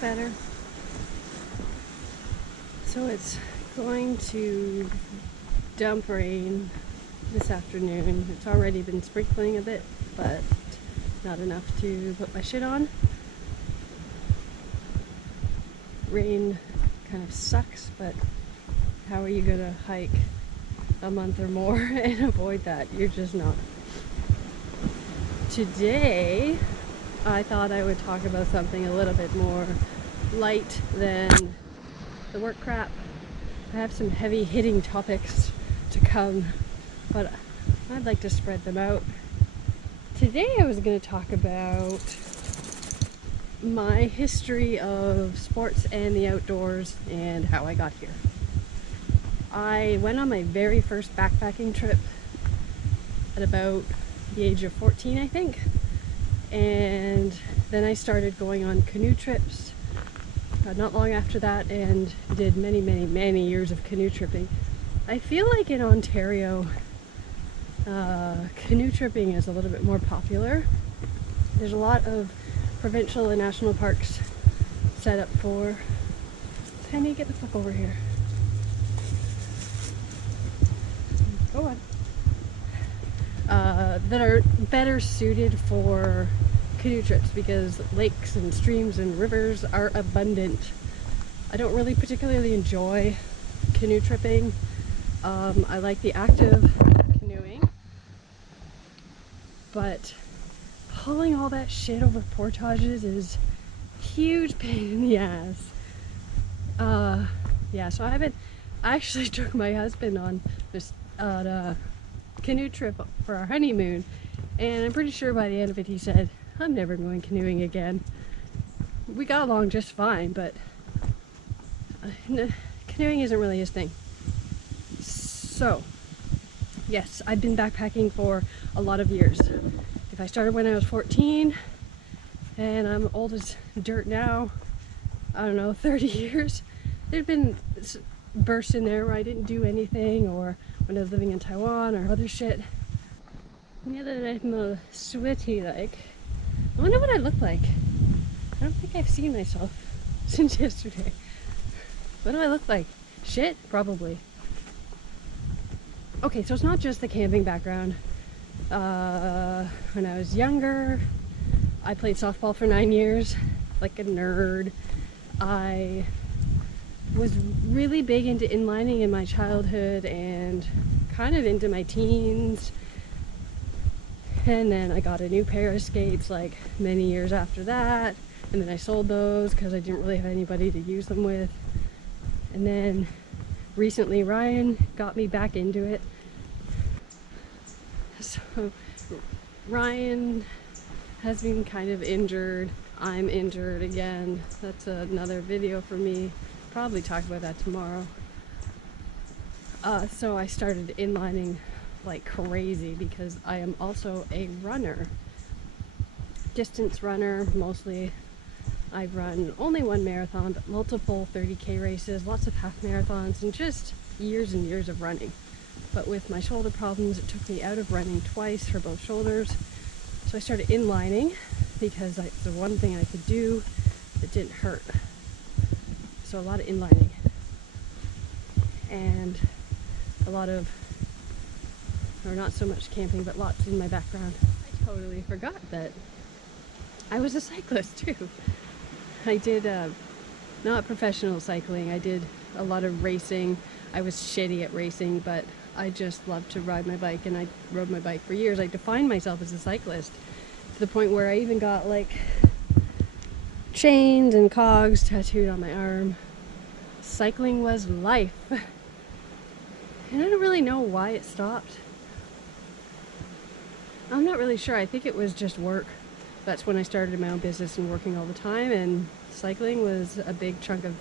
Better. So it's going to dump rain this afternoon. It's already been sprinkling a bit, but not enough to put my shit on. Rain kind of sucks, but how are you gonna hike a month or more and avoid that? You're just not. Today I thought I would talk about something a little bit more light than the work crap. I have some heavy hitting topics to come, but I'd like to spread them out. Today I was going to talk about my history of sports and the outdoors and how I got here. I went on my very first backpacking trip at about the age of 14, I think. And then I started going on canoe trips not long after that, and did many years of canoe tripping. I feel like in Ontario canoe tripping is a little bit more popular. There's a lot of provincial and national parks set up for... Penny, get the fuck over here. Go on. That are better suited for canoe trips because lakes and streams and rivers are abundant. I don't really particularly enjoy canoe tripping. I like the act of canoeing, but pulling all that shit over portages is huge pain in the ass. Yeah, so I actually took my husband on this canoe trip for our honeymoon, and I'm pretty sure by the end of it he said, I'm never going canoeing again. We got along just fine, but canoeing isn't really his thing. So, yes, I've been backpacking for a lot of years. If I started when I was 14, and I'm old as dirt now, I don't know, 30 years. There'd been bursts in there where I didn't do anything, or when I was living in Taiwan or other shit. Now that I'm a sweaty like, I wonder what I look like. I don't think I've seen myself since yesterday. What do I look like? Shit? Probably. Okay, so it's not just the camping background. When I was younger, I played softball for 9 years, like a nerd. I was really big into inlining in my childhood and kind of into my teens. And then I got a new pair of skates like many years after that, and then I sold those because I didn't really have anybody to use them with. And then recently Ryan got me back into it. So Ryan has been kind of injured. I'm injured again. That's another video for me. Probably talk about that tomorrow. So I started inlining like crazy because I am also a runner. Distance runner, mostly. I've run only one marathon, but multiple 30K races, lots of half marathons, and just years and years of running. But with my shoulder problems, it took me out of running twice for both shoulders. So I started inlining because it's the one thing I could do that didn't hurt. So a lot of inlining and a lot of, or not so much camping, but lots in my background. I totally forgot that I was a cyclist too. I did not professional cycling. I did a lot of racing. I was shitty at racing, but I just loved to ride my bike, and I rode my bike for years. I defined myself as a cyclist to the point where I even got like chains and cogs tattooed on my arm. Cycling was life. And I don't really know why it stopped. I'm not really sure. I think it was just work. That's when I started my own business and working all the time, and cycling was a big chunk of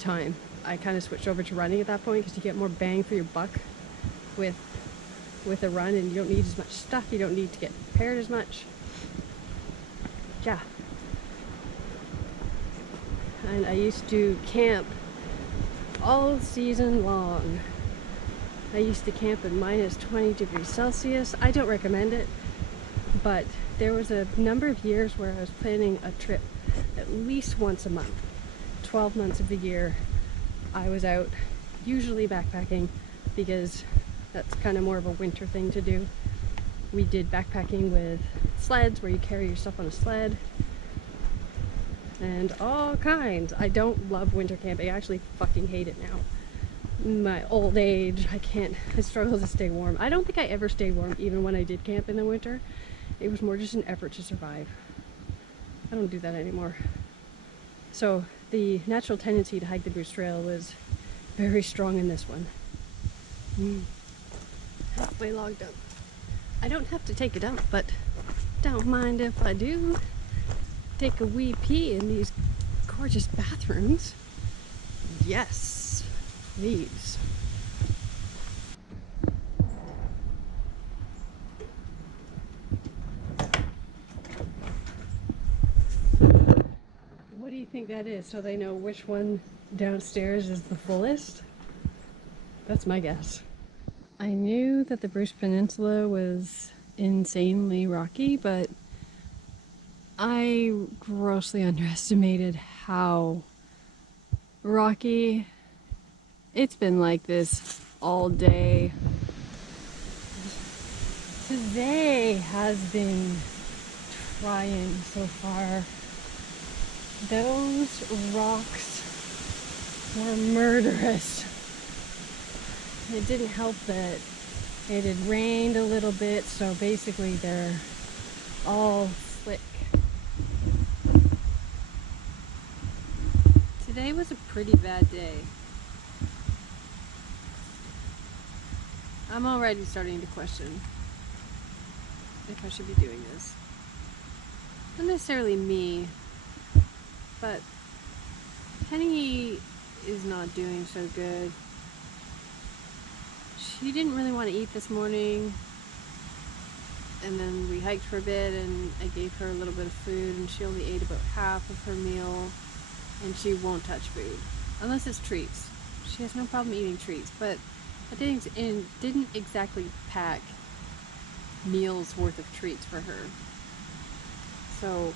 time. I kind of switched over to running at that point because you get more bang for your buck with a run, and you don't need as much stuff. You don't need to get prepared as much. Yeah. And I used to camp all season long. I used to camp at minus 20 degrees Celsius. I don't recommend it, but there was a number of years where I was planning a trip at least once a month. 12 months of the year I was out, usually backpacking, because that's kind of more of a winter thing to do. We did backpacking with sleds where you carry your stuff on a sled and all kinds. I don't love winter camping. I actually fucking hate it now. My old age, I struggle to stay warm. I don't think I ever stayed warm even when I did camp in the winter. It was more just an effort to survive. I don't do that anymore. So the natural tendency to hike the Bruce Trail was very strong in this one. Halfway logged up. I don't have to take a dump, but don't mind if I do. Take a wee pee in these gorgeous bathrooms. Yes, please. What do you think that is, so they know which one downstairs is the fullest? That's my guess. I knew that the Bruce Peninsula was insanely rocky, but I grossly underestimated how rocky. It's been like this all day. Today has been trying so far. Those rocks were murderous. It didn't help that it had rained a little bit, so basically they're all slick. Today was a pretty bad day. I'm already starting to question if I should be doing this. Not necessarily me, but Penny is not doing so good. She didn't really want to eat this morning, and then we hiked for a bit and I gave her a little bit of food, and she only ate about half of her meal, and she won't touch food unless it's treats. She has no problem eating treats, but I didn't exactly pack meals worth of treats for her. So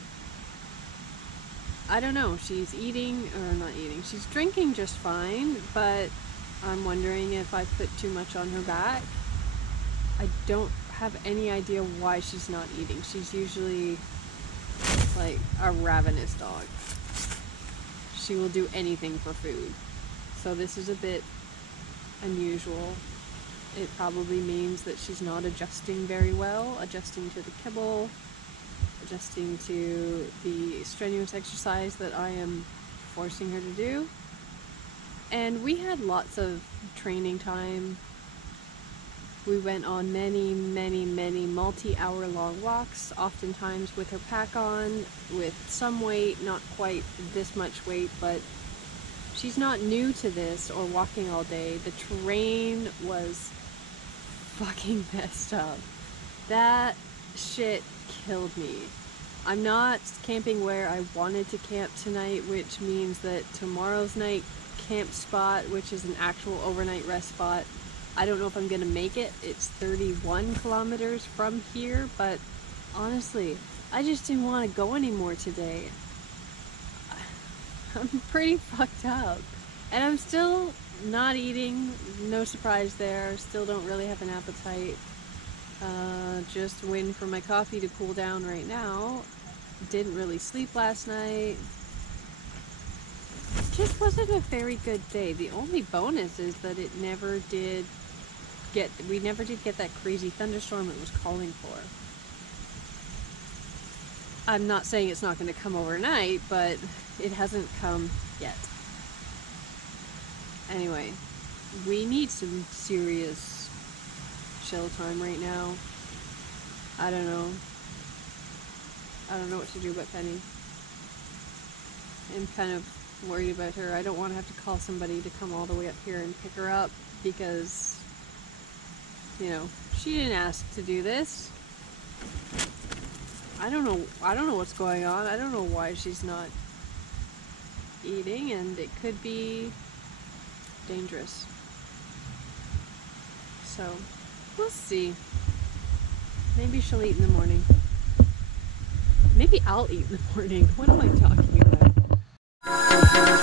I don't know, she's eating or not eating. She's drinking just fine, but I'm wondering if I put too much on her back. I don't have any idea why she's not eating. She's usually like a ravenous dog. She will do anything for food. So this is a bit unusual. It probably means that she's not adjusting very well, adjusting to the kibble, adjusting to the strenuous exercise that I am forcing her to do. And we had lots of training time. We went on many multi-hour long walks, oftentimes with her pack on, with some weight, not quite this much weight, but she's not new to this or walking all day. The terrain was fucking messed up. That shit killed me. I'm not camping where I wanted to camp tonight, which means that tomorrow's night camp spot, which is an actual overnight rest spot, I don't know if I'm gonna make it. It's 31 kilometers from here, but Honestly, I just didn't want to go anymore today. I'm pretty fucked up. And I'm still not eating, no surprise there, still don't really have an appetite. Just waiting for my coffee to cool down right now. Didn't really sleep last night. Just wasn't a very good day. The only bonus is that we never did get that crazy thunderstorm it was calling for. I'm not saying it's not going to come overnight, but it hasn't come yet. Anyway, we need some serious chill time right now. I don't know what to do about Penny. I'm kind of worried about her. I don't want to have to call somebody to come all the way up here and pick her up because, you know, she didn't ask to do this. I don't know what's going on. I don't know why she's not eating, and it could be dangerous. So, we'll see. Maybe she'll eat in the morning. Maybe I'll eat in the morning. What am I talking about?